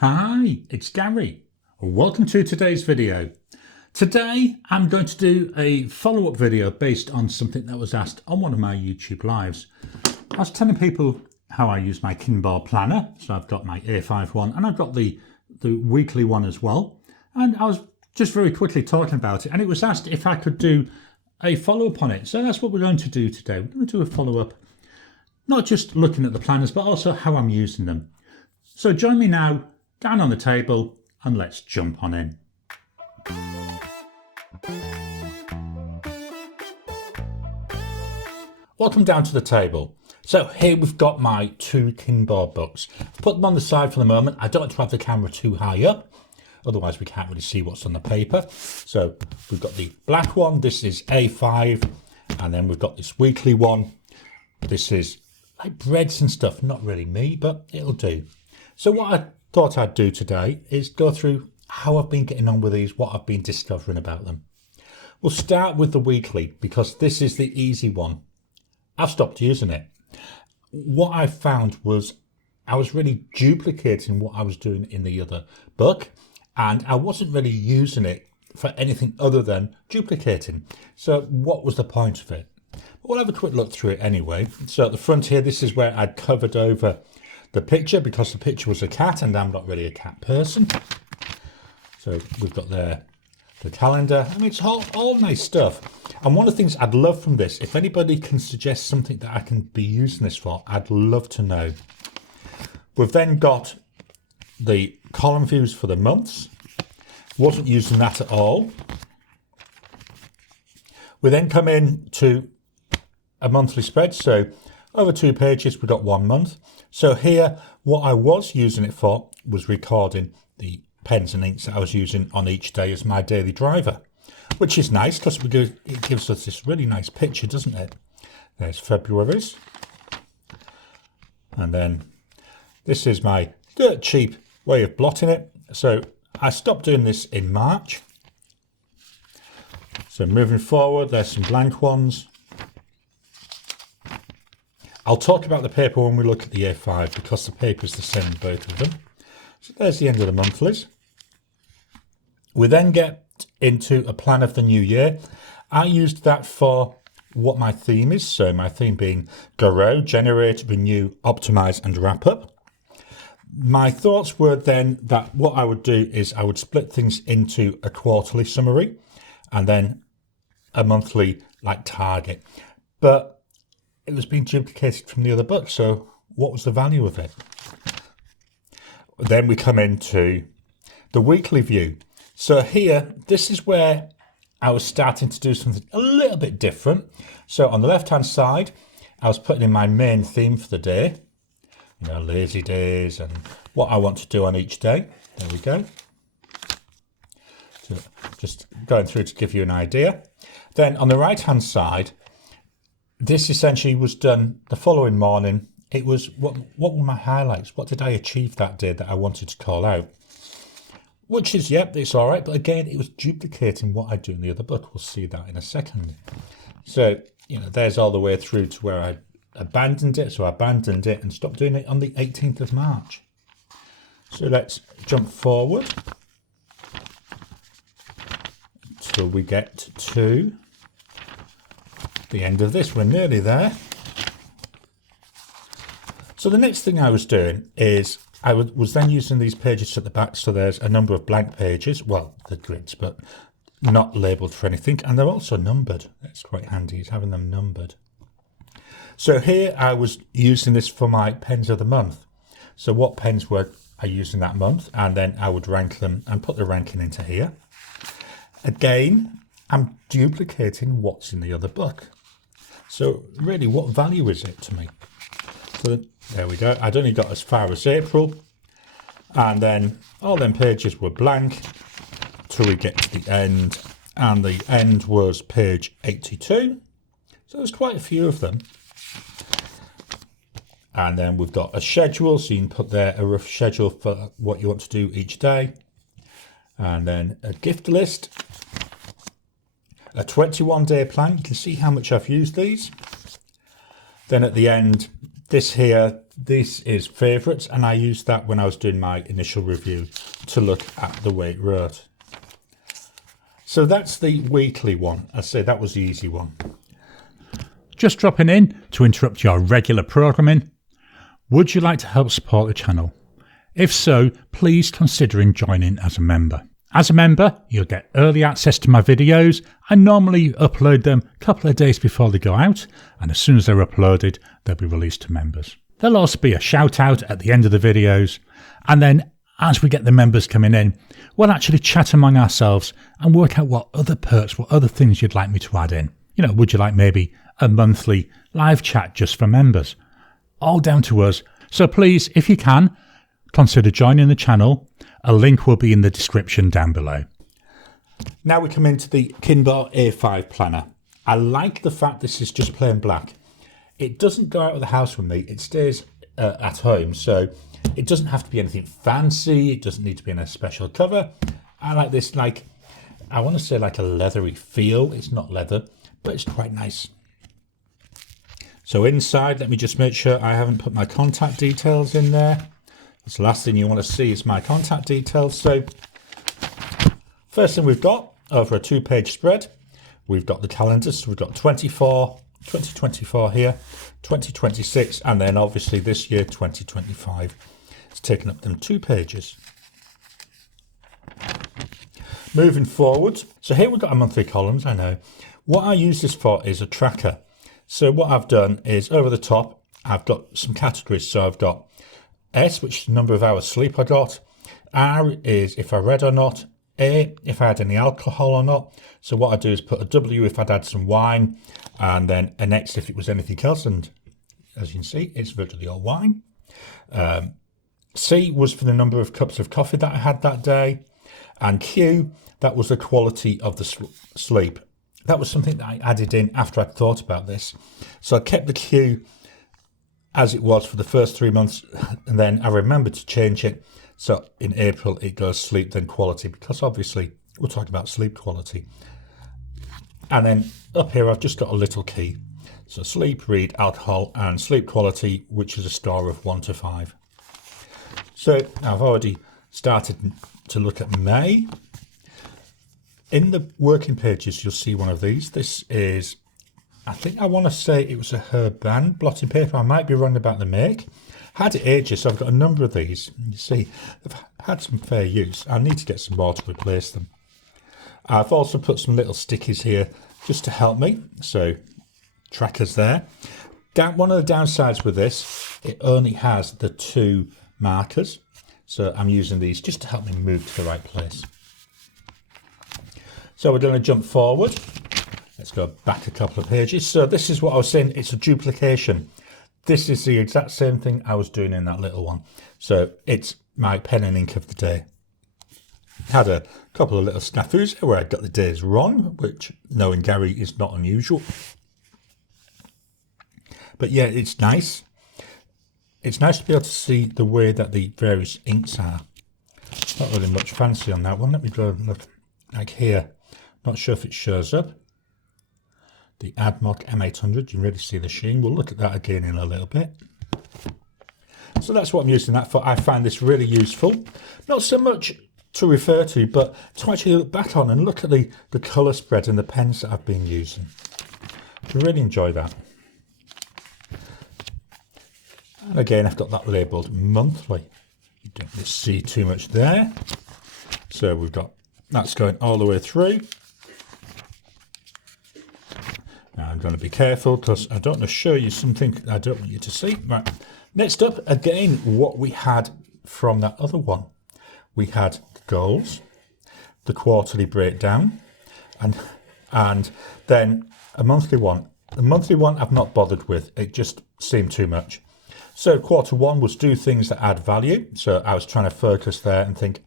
Hi, it's Gary. Welcome to today's video. Today I'm going to do a follow-up video based on something that was asked on one of my YouTube lives. I was telling people how I use my Kinbor planner. So I've got my A5 one and I've got the weekly one as well. And I was just very quickly talking about it and it was asked if I could do a follow-up on it. So that's what we're going to do today. We're going to do a follow-up, not just looking at the planners, but also how I'm using them. So join me now down on the table and let's jump on in. Welcome down to the table. So here we've got my two Kinbor books. I've put them on the side for the moment. I don't want to have the camera too high up, otherwise we can't really see what's on the paper. So we've got the black one, this is A5, and then we've got this weekly one. This is like breads and stuff, not really me, but it'll do. So what I thought I'd do today is go through how I've been getting on with these, what I've been discovering about them. We'll start with the weekly because this is the easy one. I've stopped using it. What I found was I was really duplicating what I was doing in the other book and I wasn't really using it for anything other than duplicating. So what was the point of it? We'll have a quick look through it anyway. So at the front here, this is where I'd covered over the picture because the picture was a cat and I'm not really a cat person. So we've got there the calendar. I mean, it's all nice stuff. And one of the things I'd love from this, if anybody can suggest something that I can be using this for, I'd love to know. We've then got the column views for the months. Wasn't using that at all. We then come in to a monthly spread. So over 2 pages, we've got 1 month. So here, what I was using it for was recording the pens and inks that I was using on each day as my daily driver, which is nice because it gives us this really nice picture, doesn't it? There's February's. And then this is my dirt cheap way of blotting it. So I stopped doing this in March. So moving forward, there's some blank ones. I'll talk about the paper when we look at the A5 because the paper is the same in both of them. So there's the end of the monthlies. We then get into a plan of the new year. I used that for what my theme is. So my theme being grow, generate, renew, optimize and wrap up. My thoughts were then that what I would do is I would split things into a quarterly summary and then a monthly like target. But it was being duplicated from the other book, so what was the value of it? Then we come into the weekly view. So here, this is where I was starting to do something a little bit different. So on the left-hand side, I was putting in my main theme for the day, you know, lazy days and what I want to do on each day. There we go. So just going through to give you an idea. Then on the right-hand side, this essentially was done the following morning. It was what were my highlights? What did I achieve that day that I wanted to call out? Which is, yep, it's all right. But again, it was duplicating what I do in the other book. We'll see that in a second. So, you know, there's all the way through to where I abandoned it. So I abandoned it and stopped doing it on the 18th of March. So let's jump forward till we get to the end of this. We're nearly there. So the next thing I was doing is I was then using these pages at the back. So there's a number of blank pages, well, the grids, but not labelled for anything. And they're also numbered. That's quite handy, is having them numbered. So here I was using this for my pens of the month. So what pens were I using that month? And then I would rank them and put the ranking into here. Again, I'm duplicating what's in the other book. So really, what value is it to me? So there we go. I'd only got as far as April. And then all them pages were blank till we get to the end. And the end was page 82. So there's quite a few of them. And then we've got a schedule. So you can put there a rough schedule for what you want to do each day. And then a gift list. A 21-day plan. You can see how much I've used these. Then at the end, This here, this is favourites, and I used that when I was doing my initial review to look at the way it wrote. So that's the weekly one. I say that was the easy one. Just dropping in to interrupt your regular programming. Would you like to help support the channel? If so, please consider joining as a member. As a member, you'll get early access to my videos. I normally upload them a couple of days before they go out, and as soon as they're uploaded, they'll be released to members. There'll also be a shout out at the end of the videos, and then as we get the members coming in, we'll actually chat among ourselves and work out what other perks, what other things you'd like me to add in. You know, would you like maybe a monthly live chat just for members? All down to us. So please, if you can, consider joining the channel. A link will be in the description down below. Now we come into the Kinbor A5 planner. I like the fact this is just plain black. It doesn't go out of the house with me. It stays at home, so it doesn't have to be anything fancy. It doesn't need to be in a special cover. I like this, like, I want to say like a leathery feel. It's not leather, but it's quite nice. So inside, let me just make sure I haven't put my contact details in there. That's the last thing you want to see is my contact details. So first thing we've got, over a 2-page spread, we've got the calendars. So we've got 2024 here, 2026, and then obviously this year, 2025. It's taken up them 2 pages. Moving forward, so here we've got our monthly columns, I know. What I use this for is a tracker. So what I've done is over the top, I've got some categories. So I've got S, which is the number of hours sleep I got. R is if I read or not. A, if I had any alcohol or not. So what I do is put a W if I'd had some wine, and then an X if it was anything else. And as you can see, it's virtually all wine. C was for the number of cups of coffee that I had that day. And Q, that was the quality of the sleep. That was something that I added in after I'd thought about this. So I kept the Q as it was for the first 3 months, and then I remembered to change it. So in April, it goes sleep, then quality, because obviously we're talking about sleep quality. And then up here, I've just got a little key. So sleep, read, alcohol, and sleep quality, which is a score of 1 to 5. So I've already started to look at May. In the working pages, you'll see one of these. This is, I think I want to say it was a Herban blotting paper. I might be wrong about the make. Had it ages, so I've got a number of these. You see, they've had some fair use. I need to get some more to replace them. I've also put some little stickies here just to help me. So, trackers there. One of the downsides with this, it only has the 2 markers. So I'm using these just to help me move to the right place. So we're going to jump forward. Let's go back a couple of pages. So this is what I was saying, it's a duplication. This is the exact same thing I was doing in that little one. So it's my pen and ink of the day. Had a couple of little snafus where I got the days wrong, which knowing Gary is not unusual. But yeah, it's nice. It's nice to be able to see the way that the various inks are. Not really much fancy on that one. Let me go and look like here. Not sure if it shows up. The Admoc M800, you can really see the sheen. We'll look at that again in a little bit. So that's what I'm using that for. I find this really useful. Not so much to refer to, but to actually look back on and look at the colour spread and the pens that I've been using. I really enjoy that. And again, I've got that labelled monthly. You don't really see too much there. So we've got, that's going all the way through. Now I'm going to be careful because I don't want to show you something I don't want you to see. Right. Next up, again, what we had from that other one. We had the goals, the quarterly breakdown, and then a monthly one. The monthly one I've not bothered with. It just seemed too much. So quarter one was do things that add value. So I was trying to focus there and think,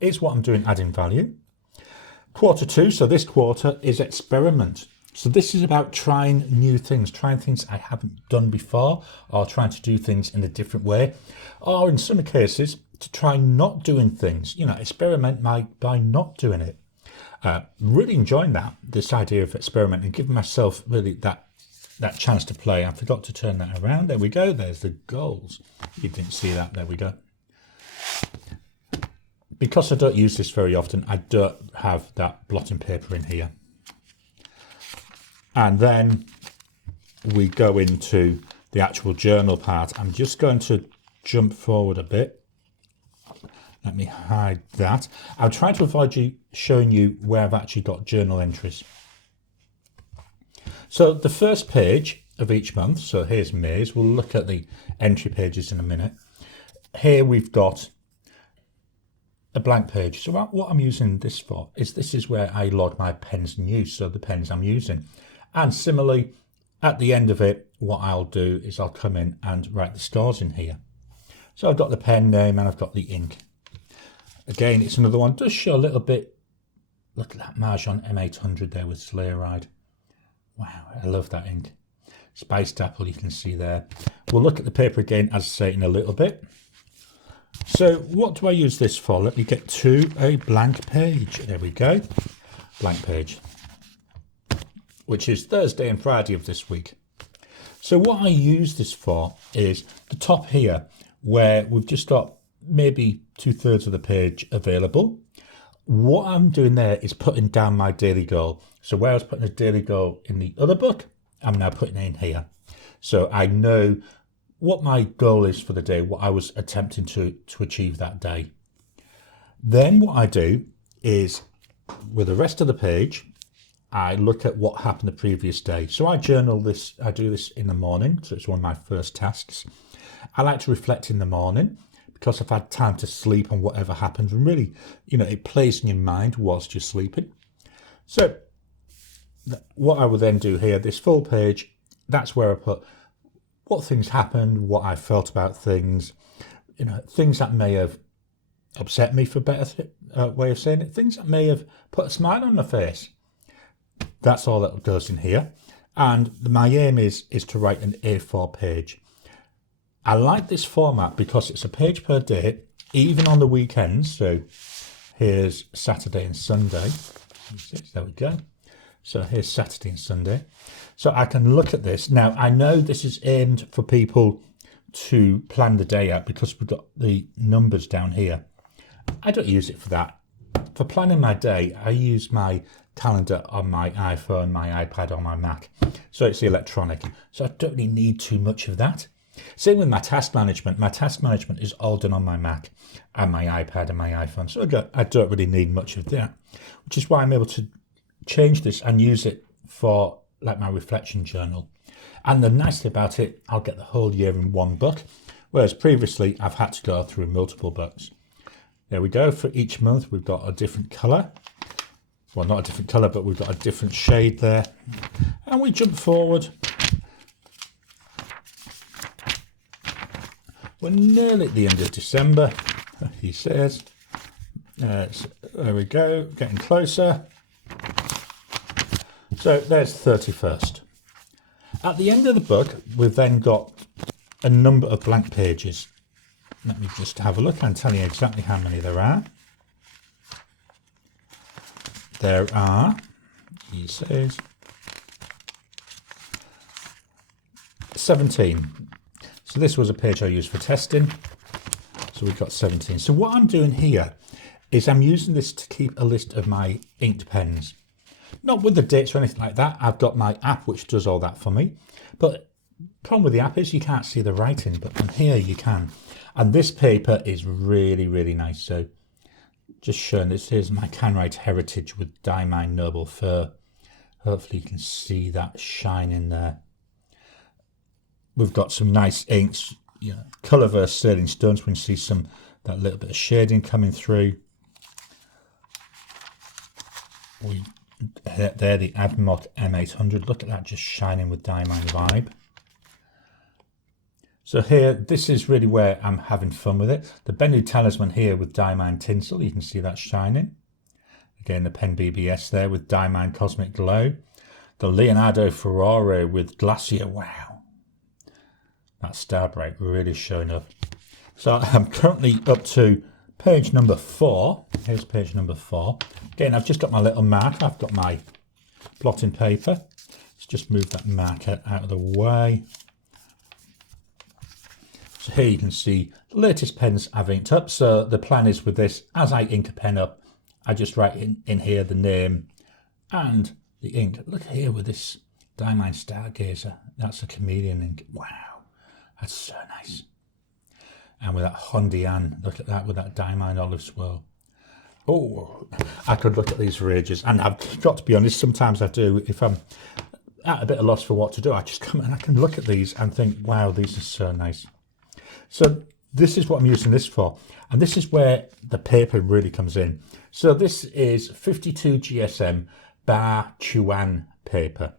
is what I'm doing adding value? Quarter two, so this quarter is experiment. So this is about trying new things, trying things I haven't done before, or trying to do things in a different way, or in some cases, to try not doing things, experiment by not doing it. Really enjoying this idea of experimenting, giving myself really that that chance to play. I forgot to turn that around. There we go. There's the goals. You didn't see that. There we go. Because I don't use this very often, I don't have that blotting paper in here. And then we go into the actual journal part. I'm just going to jump forward a bit. Let me hide that. I'll try to avoid showing you where I've actually got journal entries. So the first page of each month, so here's May's, we'll look at the entry pages in a minute. Here we've got a blank page. So what I'm using this for is this is where I log my pens in use, so the pens I'm using. And similarly, at the end of it, what I'll do is I'll come in and write the scores in here. So I've got the pen name and I've got the ink. Again, it's another one, does show a little bit. Look at that Mahjong M800 there with Slayer Ride. Wow, I love that ink. Spiced Apple, you can see there. We'll look at the paper again, as I say, in a little bit. So what do I use this for? Let me get to a blank page. There we go. Blank page. Which is Thursday and Friday of this week. So what I use this for is the top here, where we've just got maybe 2/3 of the page available. What I'm doing there is putting down my daily goal. So where I was putting a daily goal in the other book, I'm now putting it in here. So I know what my goal is for the day, what I was attempting to achieve that day. Then what I do is, with the rest of the page, I look at what happened the previous day. So I journal this, I do this in the morning, so it's one of my first tasks. I like to reflect in the morning, because I've had time to sleep on whatever happened, and really, you know, it plays in your mind whilst you're sleeping. So what I will then do here, this full page, that's where I put what things happened, what I felt about things, you know, things that may have upset me, for a better way of saying it, things that may have put a smile on my face. That's all that goes in here. And my aim is to write an A4 page. I like this format because it's a page per day, even on the weekends. So here's Saturday and Sunday. There we go. So here's Saturday and Sunday. So I can look at this. Now, I know this is aimed for people to plan the day out because we've got the numbers down here. I don't use it for that. For planning my day, I use my calendar on my iPhone, my iPad, or my Mac. So it's electronic. So I don't really need too much of that. Same with my task management. My task management is all done on my Mac and my iPad and my iPhone. So I don't really need much of that, which is why I'm able to change this and use it for like my reflection journal. And the nice thing about it, I'll get the whole year in one book, whereas previously I've had to go through multiple books. There we go. For each month, we've got a different colour. Well, not a different colour, but we've got a different shade there. And we jump forward. We're nearly at the end of December, he says. There we go, getting closer. So there's 31st. At the end of the book, we've then got a number of blank pages. Let me just have a look and tell you exactly how many there are. There are, he says, 17. So this was a page I used for testing. So we've got 17. So what I'm doing here is I'm using this to keep a list of my inked pens. Not with the dates or anything like that. I've got my app which does all that for me. But the problem with the app is you can't see the writing, but on here you can. And this paper is really, really nice. So just showing this is my Canwright Heritage with Diamine Noble Fur. Hopefully you can see that shine in there. We've got some nice inks, you know, colour-verse Sterling Stones. We can see that little bit of shading coming through. There, the Admot M800. Look at that, just shining with Diamine Vibe. So here, this is really where I'm having fun with it. The Bennu Talisman here with Diamine Tinsel. You can see that shining. Again, the Pen BBS there with Diamine Cosmic Glow. The Leonardo Ferraro with Glacier. Wow. That star break really showing up. So I'm currently up to page number 4. Here's page number 4. Again, I've just got my little marker. I've got my blotting paper. Let's just move that marker out of the way. So here you can see the latest pens I've inked up. So the plan is with this, as I ink a pen up, I just write in here the name and the ink. Look here with this Diamine Stargazer. That's a chameleon ink. Wow, that's so nice. And with that Hondian, look at that with that Diamine Olive Swirl. Oh, I could look at these for ages. And I've got to be honest, sometimes I do. If I'm at a bit of loss for what to do, I just come and I can look at these and think, wow, these are so nice. So this is what I'm using this for. And this is where the paper really comes in. So this is 52 GSM Ba Chuan paper.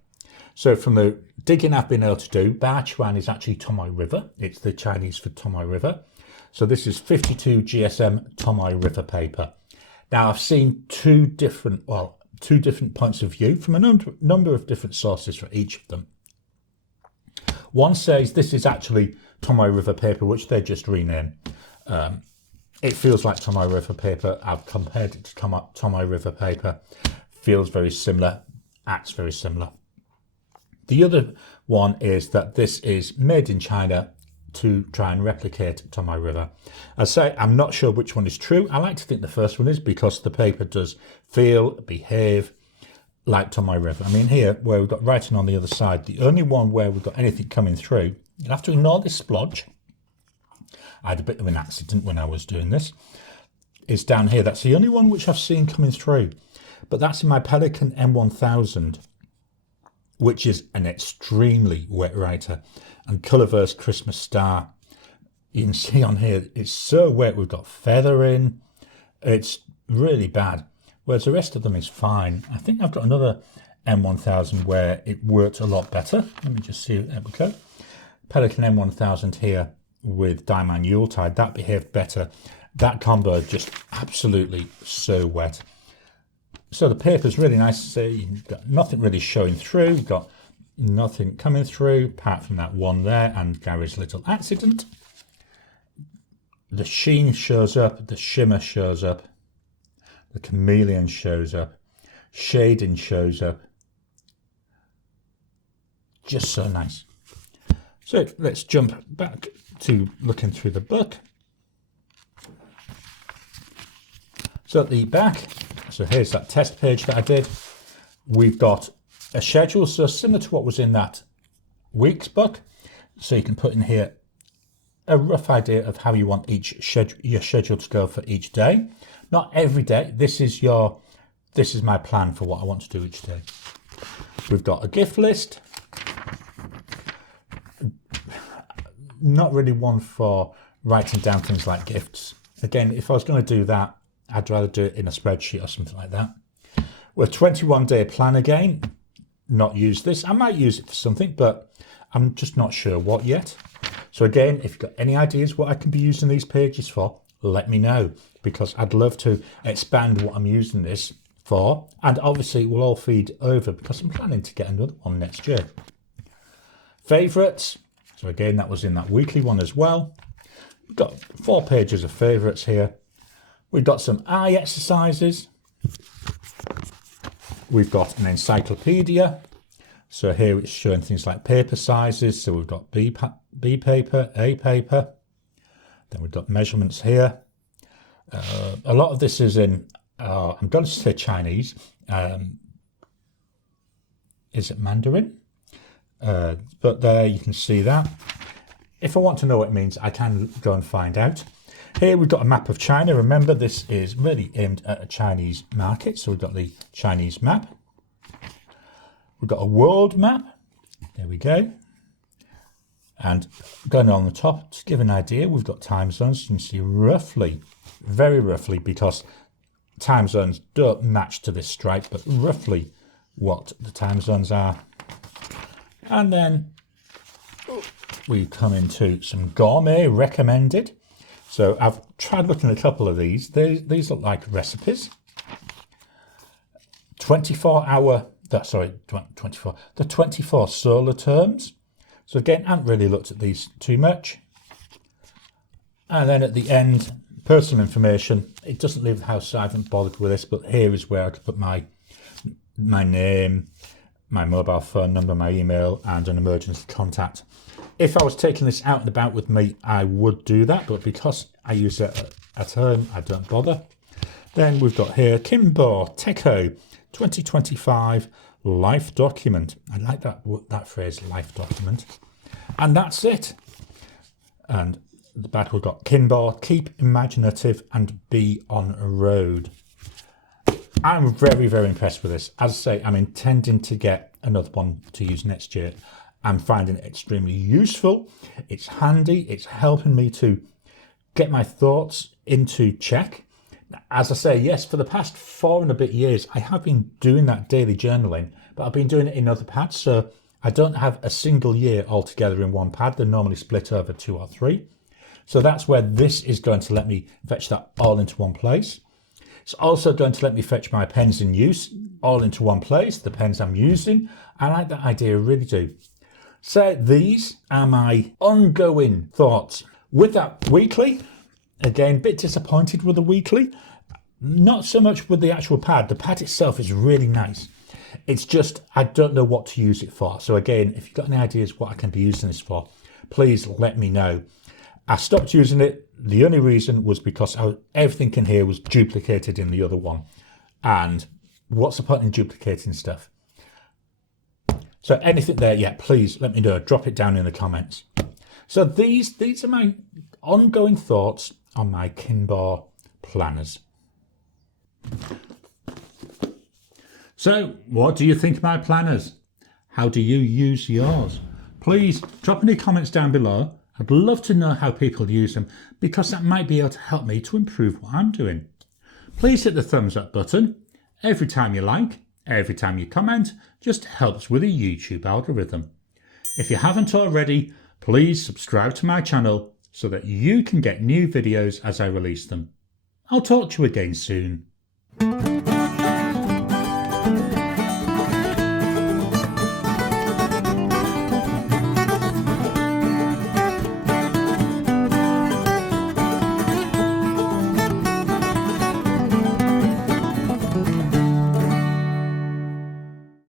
So from the digging I've been able to do, Ba Chuan is actually Tomoe River. It's the Chinese for Tomoe River. So this is 52 GSM Tomoe River paper. Now I've seen two different points of view from a number of different sources for each of them. One says this is actually Tomoe River paper, which they just renamed. It feels like Tomoe River paper. I've compared it to Tomoe River paper. Feels very similar, acts very similar. The other one is that this is made in China to try and replicate Tomoe River. I say I'm not sure which one is true. I like to think the first one is, because the paper does feel, behave like Tomoe River. I mean, here where we've got writing on the other side, the only one where we've got anything coming through, you'll have to ignore this splodge. I had a bit of an accident when I was doing this. Is down here. That's the only one which I've seen coming through. But that's in my Pelikan M1000, which is an extremely wet writer. And Colourverse Christmas Star. You can see on here, it's so wet. We've got feather in. It's really bad. Whereas the rest of them is fine. I think I've got another M1000 where it worked a lot better. Let me just see. There we go. Pelikan M1000 here with Diamine Yuletide. That behaved better. That combo just absolutely so wet. So the paper's really nice to see. You've got nothing really showing through. You've got nothing coming through apart from that one there and Gary's little accident. The sheen shows up. The shimmer shows up. The chameleon shows up. Shading shows up. Just so nice. So let's jump back to looking through the book. So at the back, so here's that test page that I did. We've got a schedule, so similar to what was in that week's book. So you can put in here a rough idea of how you want your schedule to go for each day. Not every day. This is my plan for what I want to do each day. We've got a gift list. Not really one for writing down things like gifts. Again, if I was going to do that, I'd rather do it in a spreadsheet or something like that. With a 21-day plan again, not use this. I might use it for something, but I'm just not sure what yet. So again, if you've got any ideas what I can be using these pages for, let me know, because I'd love to expand what I'm using this for. And obviously it will all feed over because I'm planning to get another one next year. Favourites. So again, that was in that weekly one as well. We've got 4 pages of favourites here. We've got some eye exercises. We've got an encyclopedia. So here it's showing things like paper sizes. So we've got B paper, A paper. Then we've got measurements here. A lot of this is in, I'm going to say Chinese. Is it Mandarin? But there you can see that. If I want to know what it means, I can go and find out. Here we've got a map of China. Remember, this is really aimed at a Chinese market. So we've got the Chinese map. We've got a world map. There we go. And going on the top, to give an idea, we've got time zones. You can see roughly, very roughly, because time zones don't match to this stripe, but roughly what the time zones are. And then we come into some gourmet recommended. So I've tried looking at a couple of these. These look like recipes. 24 solar terms. So again, I haven't really looked at these too much. And then at the end, personal information. It doesn't leave the house, so I haven't bothered with this, but here is where I could put my name, my mobile phone number, my email, and an emergency contact. If I was taking this out and about with me, I would do that, but because I use it at home, I don't bother. Then we've got here Kinbor Techo 2025 Life Document. I like that phrase, life document. And that's it. And the back we've got Kinbor, keep imaginative and be on a road. I'm very, very impressed with this. As I say, I'm intending to get another one to use next year. I'm finding it extremely useful. It's handy. It's helping me to get my thoughts into check. As I say, yes, for the past 4 and a bit years, I have been doing that daily journaling, but I've been doing it in other pads. So I don't have a single year altogether in one pad. They're normally split over 2 or 3. So that's where this is going to let me fetch that all into one place. It's also going to let me fetch my pens in use all into one place, the pens I'm using. I like that idea, I really do. So these are my ongoing thoughts. With that weekly, again, a bit disappointed with the weekly. Not so much with the actual pad. The pad itself is really nice. It's just, I don't know what to use it for. So again, if you've got any ideas what I can be using this for, please let me know. I stopped using it. The only reason was because everything in here was duplicated in the other one. And what's the point in duplicating stuff? So anything there, yeah, please let me know. Drop it down in the comments. So these are my ongoing thoughts on my Kinbor planners. So what do you think of my planners? How do you use yours? Please drop any comments down below. I'd love to know how people use them because that might be able to help me to improve what I'm doing. Please hit the thumbs up button. Every time you like, every time you comment, just helps with the YouTube algorithm. If you haven't already, please subscribe to my channel so that you can get new videos as I release them. I'll talk to you again soon.